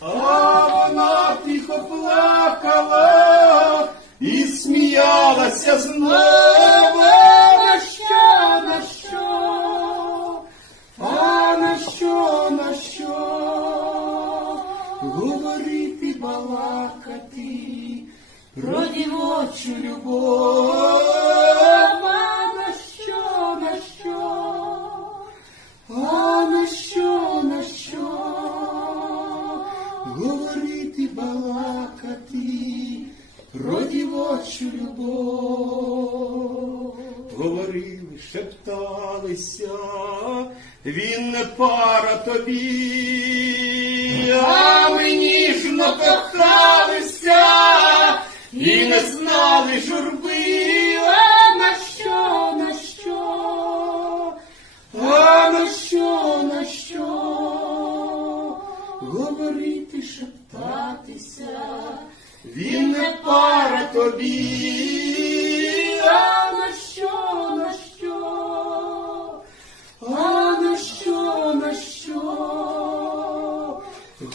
А вона тихо плакала і сміялася знову. На що, на що? А на що, на що? Говорити, балакати про дівочу любов. Балакати про дівочу любов. Говорили, шепталися, він не пара тобі, а ми ніжно кохалися і не знали журби, не пара тобі. А на що, на що? А на що, на що?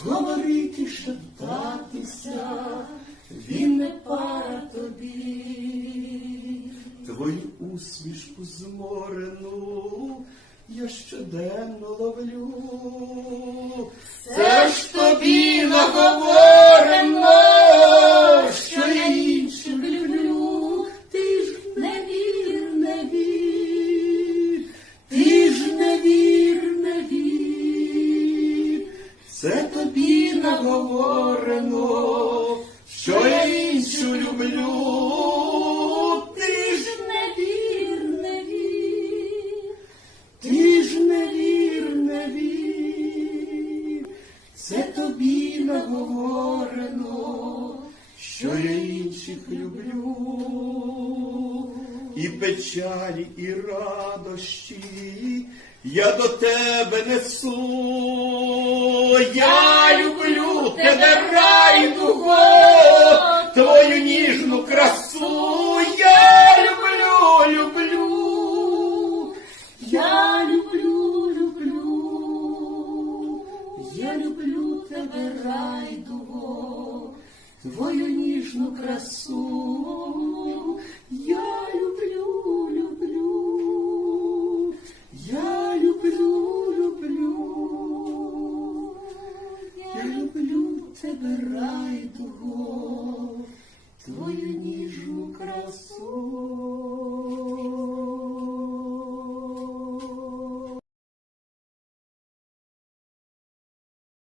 Говорити, шептатися, він не пара тобі. Твою усмішку зморену я щоденно ловлю. Тобі наговорено, що я іншу люблю. Ти ж не вір, ти ж не вір. Це тобі наговорено, що я інших люблю. І печалі, і радощі я до тебе несу. Я люблю тебе, райдуго, твою ніжну красу. Я люблю, люблю. Я люблю, люблю. Я люблю тебе, райдуго, твою ніжну красу.